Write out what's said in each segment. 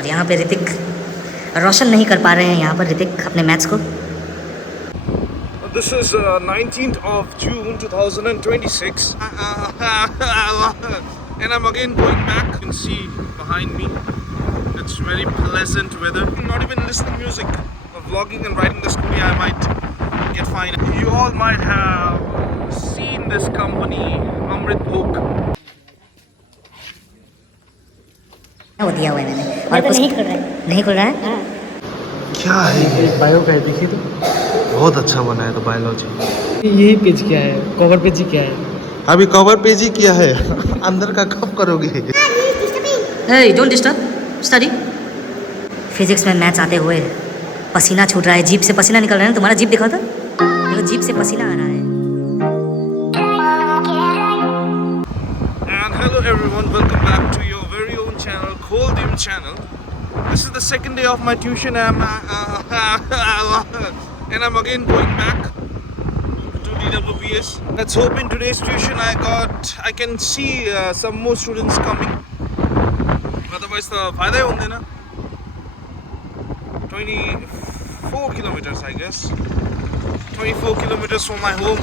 और यहाँ पे ऋतिक रोशन नहीं कर पा रहे हैं यहाँ पर ऋतिक अपने मैथ्स को। This is 19th of June 2026 and I'm again going back. You can see behind me it's very pleasant weather. Not even listening music, vlogging and riding the scooty I might get fined. You all might have seen this company Amrit Bhok. वो दिया हुआ है मैंने और कुछ नहीं खुल रहा है। क्या है ये? बायो का है, देखिए तो बहुत अच्छा बना है तो बायोलॉजी। यही पेज क्या है, कवर पेज ही क्या है? अभी कवर पेज ही किया है अंदर का कब करोगे? Hey, don't disturb. Study. Physics में मैथ्स आते हुए पसीना छूट रहा है, जीभ से पसीना निकल रहा है। तुम्हारा जीभ दिखाओ तो, देखो जीभ से पसीना आ रहा है। And hello everyone, welcome back to your very own channel, Kholdim channel. This is the second day of my tuition and I'm again going back to DWPS. Let's hope in today's tuition I can see some more students coming. Otherwise the फायदा ही होंगे ना। 24 kilometers I guess. 24 kilometers from my home,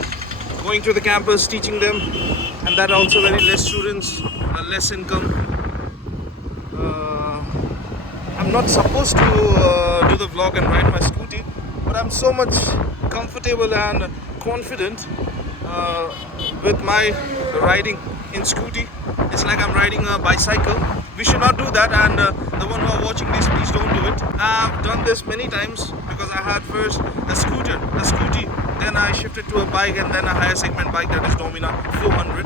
going to the campus, teaching them, and that also very less students, less income. I'm not supposed to do the vlog and ride my scooty, but I'm so much comfortable and confident with my riding in scooty. It's like I'm riding a bicycle. We should not do that, and the one who are watching this, please don't do it. I've done this many times because I had first a scooty, then I shifted to a bike and then a higher segment bike that is Domina 400.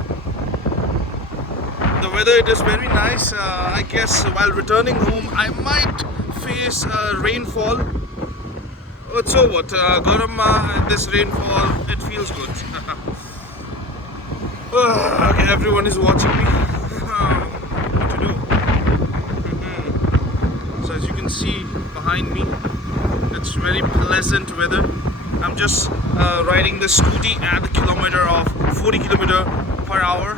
The weather it is very nice. I guess while returning home I might face rainfall. But so what? Garam, this rainfall, it feels good. Okay, everyone is watching me. What to do? So as you can see behind me, it's very pleasant weather. I'm just riding the scooty at a kilometer of 40 km/h.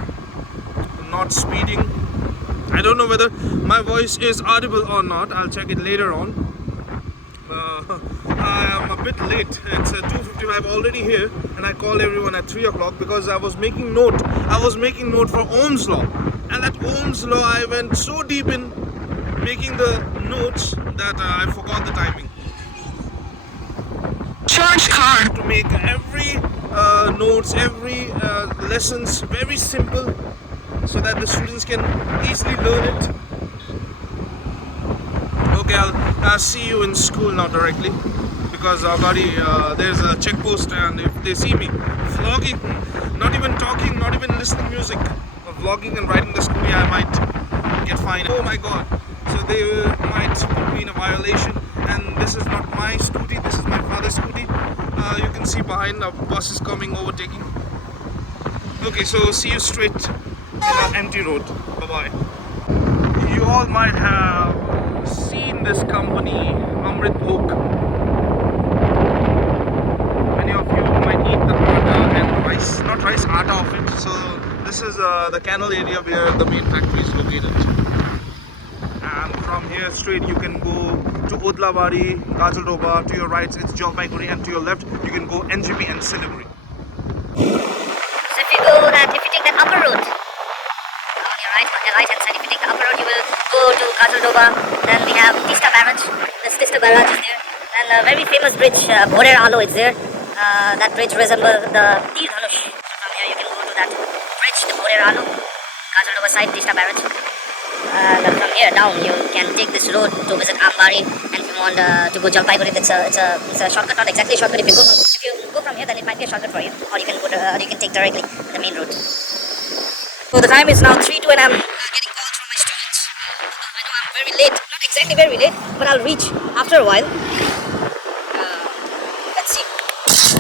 Not speeding. I don't know whether my voice is audible or not. I'll check it later on. I am a bit late. It's 2:55 already here, and I called everyone at 3 o'clock because I was making note. I was making note for Ohm's law, and that Ohm's law I went so deep in making the notes that I forgot the timing. Charge card to make every notes, every lessons very simple, so that the students can easily learn it. Okay, I'll see you in school now directly because there's a check post, and if they see me vlogging, not even talking, not even listening music, vlogging and riding the scooty, I might get fined. Oh my god, so they might put me in a violation, and this is not my scooty, this is my father's scooty. You can see behind a bus is coming, overtaking. Okay, so see you straight in an empty road. Bye bye. You all might have seen this company Amrit Bhok. Many of you might eat the atta and rice, not rice, atta of it. So this is the canal area where the main factory is located. And from here straight you can go to Odlabari, Gajaldova. To your right it's Jalpaiguri, and to your left you can go NGP and Siliguri. So if you take that upper road, on your right hand side, if you take the upper road, you will go to Gajaldova. Then we have Tista Barrage. This Tista Barrage is there, and a very famous bridge, Bhorer Alo, is there. That bridge resembles the Tir Dhanush. From here you can go to that bridge, the Bhorer Alo, Gajaldova side, Tista Barrage. And from here down you can take this road to visit Ambari, and if you want to go Jalpaiguri, it's a shortcut, not exactly a shortcut. If you go from here, then it might be a shortcut for you, or you can take directly the main road. So the time is now 3:02 and I'm getting calls from my students. I know I'm very late, not exactly very late, but I'll reach after a while. Let's see.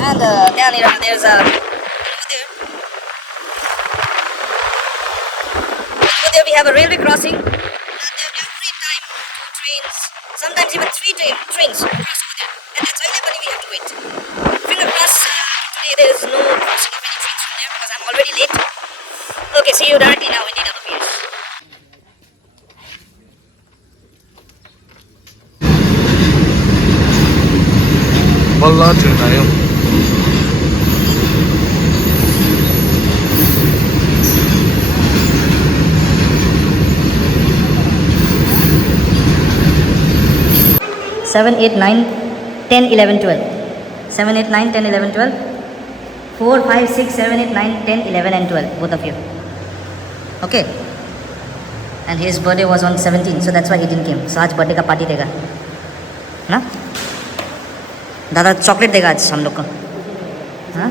And down here there's over there we have a railway crossing. Every time 2 trains, sometimes even 3 trains cross over there, and that's why we have to wait. Finger crossed, today there is no crossing of any trains from there because I'm already late. Okay, see you directly now in DWPS. बल्ल train आयो। Seven, 8, 9, 10, 11, 12. 7, 8, 9, 10, 11, 12. 4, 5, 6, 7, 8, 9, 10, 11 and 12. Both of you. Okay. And his birthday was on 17, so that's why he didn't came. So आज birthday का party देगा ना? दादा chocolate देगा आज हम लोग को, हाँ?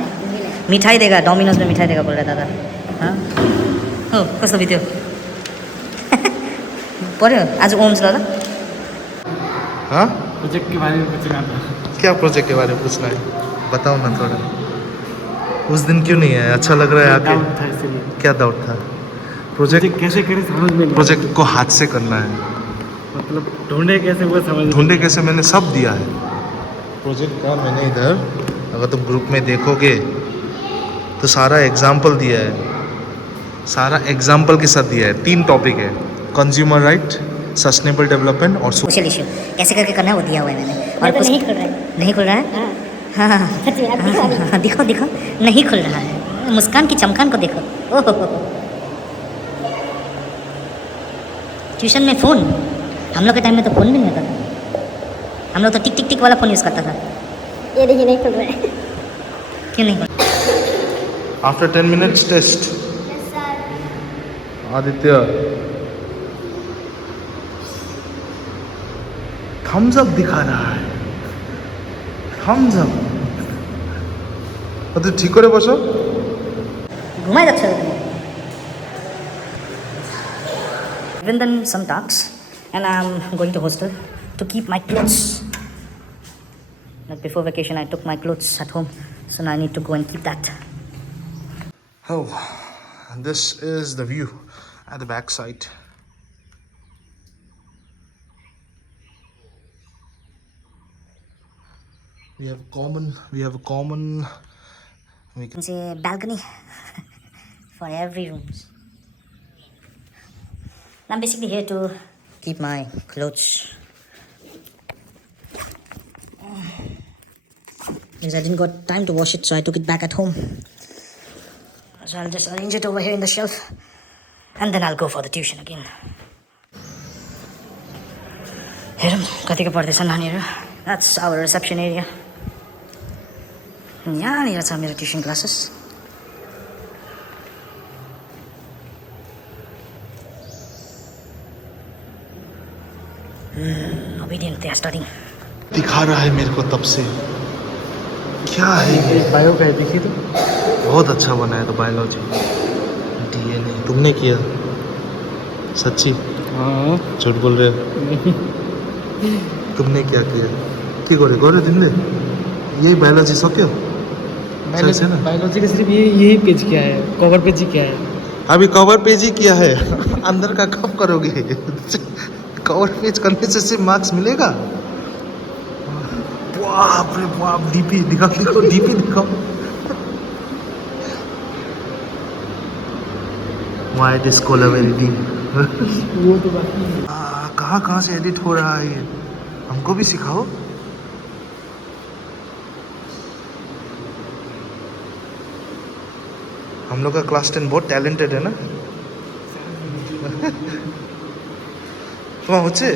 मिठाई देगा, डोमिनोज में मिठाई देगा बोल रहा दादा, हाँ? हो कस्तो बित्यो पऱ्यो आज ओम्स ल हाँ, प्रोजेक्ट के बारे में पूछना था। क्या प्रोजेक्ट के बारे में पूछना है, बताओ ना थोड़ा। उस दिन क्यों नहीं आया? अच्छा लग रहा है डाउट आके? था इसलिए। क्या डाउट था? प्रोजेक्ट कैसे करें समझ में नहीं। प्रोजेक्ट को हाथ से करना है, मतलब ढूंढे कैसे वो समझ में ढूंढे कैसे, मैंने सब दिया है प्रोजेक्ट का। मैंने इधर अगर तुम ग्रुप में देखोगे तो सारा एग्जाम्पल दिया है, सारा एग्जाम्पल के साथ दिया है। 3 टॉपिक है, कंज्यूमर राइट, सस्टेनेबल डेवलपमेंट और सोशल इशू कैसे करके करना है वो दिया हुआ है मैंने। और कुछ नहीं खुल रहा है, नहीं खुल रहा है, हाँ हाँ दिखो दिखो, नहीं खुल रहा है। मुस्कान की चमकान को देखो, ओहो। ट्यूशन में फ़ोन, हम लोग के टाइम में तो फ़ोन भी नहीं होता था, हम लोग तो टिक टिक टिक वाला फ़ोन यूज़ करता था। ये देखिए नहीं खुल रहा है, क्यों नहीं खुल रहा? After 10 minutes test. Aditya thumbs up दिखा रहा है, थम्स अप। तो ठीक करे बसो, घुमाए अच्छा है। Given them some tasks and I'm going to hostel to keep my clothes. Like before vacation I took my clothes at home, so now I need to go and keep that. oh, this is the view at the back side. We have a common we can It's a balcony for every rooms. I'm basically here to keep my clothes because I didn't got time to wash it, so I took it back at home. So I'll just arrange it over here in the shelf and then I'll go for the tuition again. Here, कतिको पढ्दैछ नानीहरु. That's our reception area. यहाँनिर छ मेरो tuition classes. Obedient, they are studying. दिखा रहा है मेरे को तब से. क्या है ये? बायो का है, देखिए तो बहुत अच्छा बनाया था बायोलॉजी. डीएनए तुमने किया? सच्ची? हाँ झूठ बोल रहे हो? तुमने क्या किया? के गरे गरे तिमीले? यही बायोलॉजी सक्यो? बायोलॉजी का सिर्फ यही पेज क्या है, कवर पेज ही क्या है. अभी कवर पेज ही किया है. अंदर का कब करोगे? कवर पेज करने से सिर्फ मार्क्स मिलेगा? बाप रे बाप. डीपी दिखाओ, दिखाओ डीपी दिखाओ. Why this color editing? वो तो बाकी है. कहाँ से एडिट हो रहा है ये? हमको भी सिखाओ. हम लोग का क्लास 10 बहुत टैलेंटेड है ना. তোমার হচ্ছে?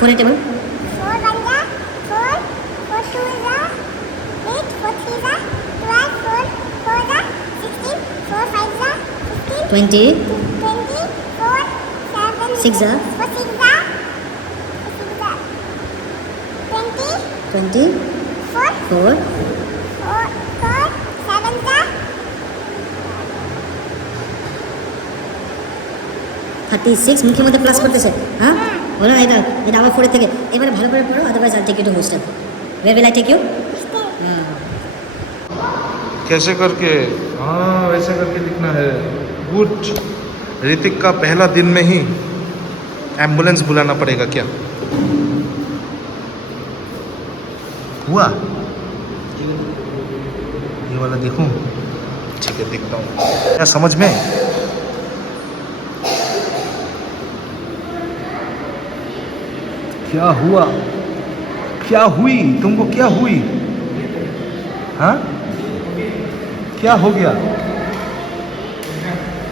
Full table. 4 1 जा 4 4 2 जा 8 4 3 जा 12 4 4 जा 16 4 5 जा 15 20. 20 4 7 6 जा 4 6 जा 20 20. 4 4. 4 4 7 जा 36. মুখের মধ্যে প্লাস করতেছে, হ্যাঁ বলো না, এটা আমার 4 থেকে এবারে ভালো করে পড়ো, otherwise I take you to hostel. Where will I take you? कैसे करके? हाँ वैसे करके लिखना है. गुड. ऋतिक का पहला दिन में ही एम्बुलेंस बुलाना पड़ेगा क्या? हुआ? ये वाला देखूं? ठीक है, देखता हूँ। क्या समझ में? क्या हुआ? क्या हुई? तुमको क्या हुई? हाँ? क्या हो गया?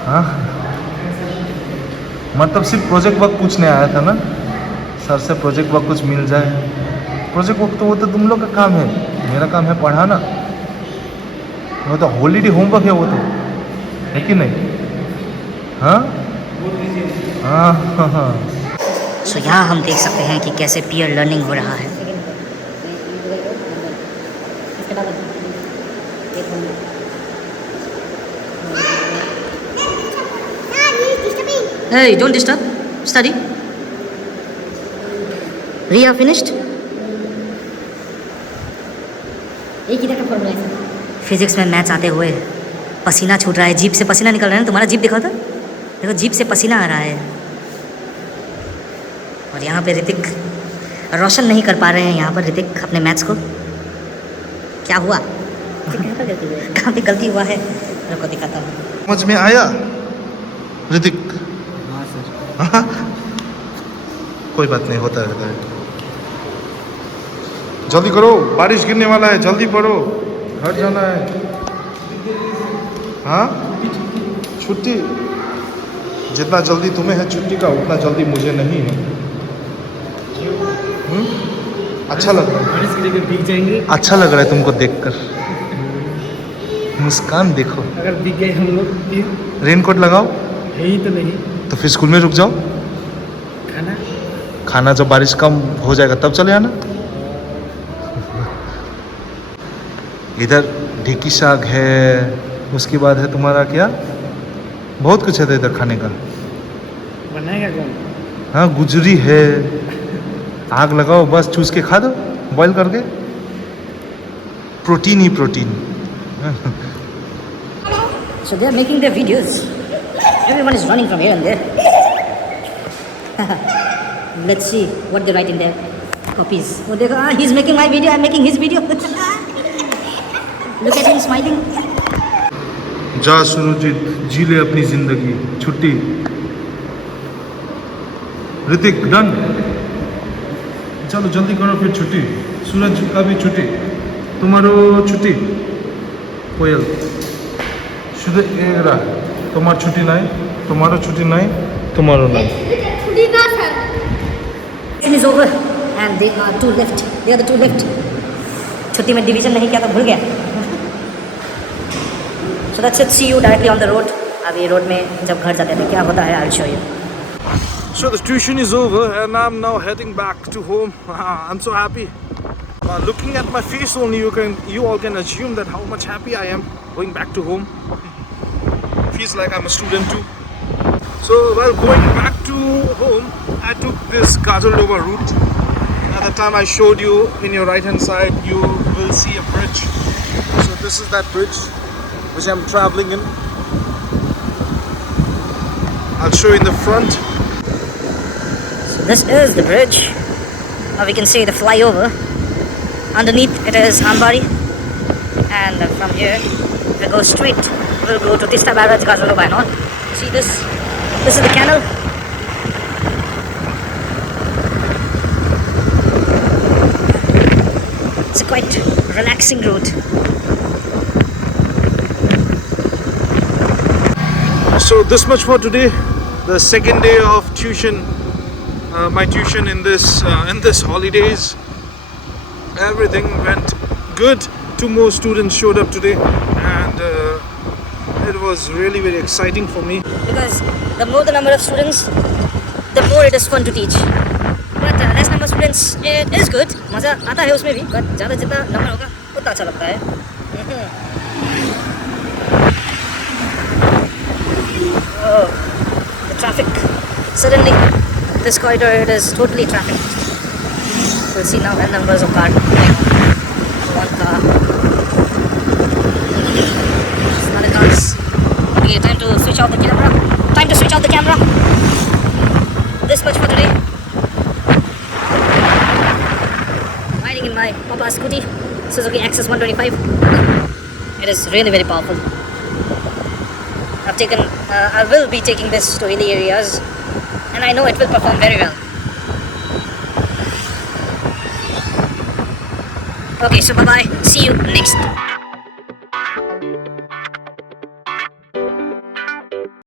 हाँ? मतलब सिर्फ प्रोजेक्ट वर्क पूछने आया था ना? सर से प्रोजेक्ट वर्क कुछ मिल जाए। प्रोजेक्ट वर्क तो वो तो तुम लोग का काम है, मेरा काम है पढ़ाना। वो तो हॉलीडे होमवर्क है, वो तो है कि नहीं? हाँ हाँ हाँ हाँ। सो यहाँ हम देख सकते हैं कि कैसे पीयर लर्निंग हो रहा है। Sir, he is disturbing. Hey, don't disturb. Study. Riya finished? एक इधर का फॉर्मूला है सर। फिजिक्स में मैथ्स आते हुए पसीना छूट रहा है, जीभ से पसीना निकल रहा है ना। तुम्हारा जीभ दिखा था, देखो जीभ से पसीना आ रहा है। और यहाँ पे ऋतिक रोशन नहीं कर पा रहे हैं यहाँ पर ऋतिक अपने मैथ्स को। क्या हुआ? कहाँ पर गलती हुई है? कहाँ पे गलती हुआ है? मेरे को दिखाता हूँ। समझ में आया ऋतिक? हाँ सर। हाँ? कोई बात नहीं, होता रहता है। जल्दी करो, बारिश गिरने वाला है, जल्दी पढ़ो, घर जाना है। हाँ? छुट्टी? जितना जल्दी तुम्हें है छुट्टी का, उतना जल्दी मुझे नहीं है। अच्छा लग रहा है? बारिश गिरेगी भीग जाएंगे। अच्छा लग रहा है तुमको देखकर। मुस्कान देखो। अगर भीग गए हम लोग फिर रेनकोट लगाओ, है ही तो नहीं। तो फिर स्कूल में रुक जाओ। खाना खाना जब बारिश कम हो जाएगा तब चले आना। इधर ढेकी साग है, उसके बाद है तुम्हारा क्या, बहुत कुछ है इधर खाने का। बनाएगा कौन? हाँ, गुजरी है। आग लगाओ, बस चूस के खा दो, बॉईल करके। Protein he protein. So they are making their videos. Everyone is running from here and there. Let's see what they write in their copies. Oh, देखो, he's making my video. I'm making his video. Look at him smiling. जा सुरजीत, जी ले अपनी जिंदगी। छुट्टी। Hrithik done. चलो जल्दी करो फिर छुट्टी। सूरज का भी छुट्टी, तुम्हारो छुट्टी। कोयल शुद्ध एगरा, तुम्हार छुट्टी नहीं, तुम्हारो छुट्टी नहीं, तुम्हारो नहीं। It is over and they are two left. They are the two left. छुट्टी में डिवीजन नहीं किया तो भूल गया। So that's it. See you directly on the road. अभी रोड में जब घर जाते हैं क्या होता है, I'll show you. So the tuition is over and I'm now heading back to home. I'm so happy. Looking at my face only, you all can assume that how much happy I am going back to home. Feels like I'm a student too. So while going back to home, I took this Kajal-Doba route. At the time I showed you, in your right hand side you will see a bridge. So this is that bridge which I'm traveling in. I'll show you in the front. So this is the bridge. Now we can see the flyover. Underneath it is Ambari, and from here we go straight. We'll go to Tista Barrage, Kajal-Doba and all. See this? This is the canal. It's a quite relaxing route. So this much for today, the second day of tuition, my tuition in this holidays. Everything went good. 2 more students showed up today, and it was really very exciting for me. Because the more the number of students, the more it is fun to teach. But less number of students, it is good. मज़ा आता है उसमें भी, but ज़्यादा जितना number होगा उतना अच्छा लगता है. Oh, the traffic. Suddenly, this corridor it is totally trafficked. We'll see now the numbers of cars. One car. Another cars. Okay, time to switch off the camera. Time to switch off the camera. This much for today. Riding in my my papa's scooty, Suzuki Access 125. It is really very powerful. I will be taking this to hilly areas, and I know it will perform very well. Okay, so bye bye. See you next.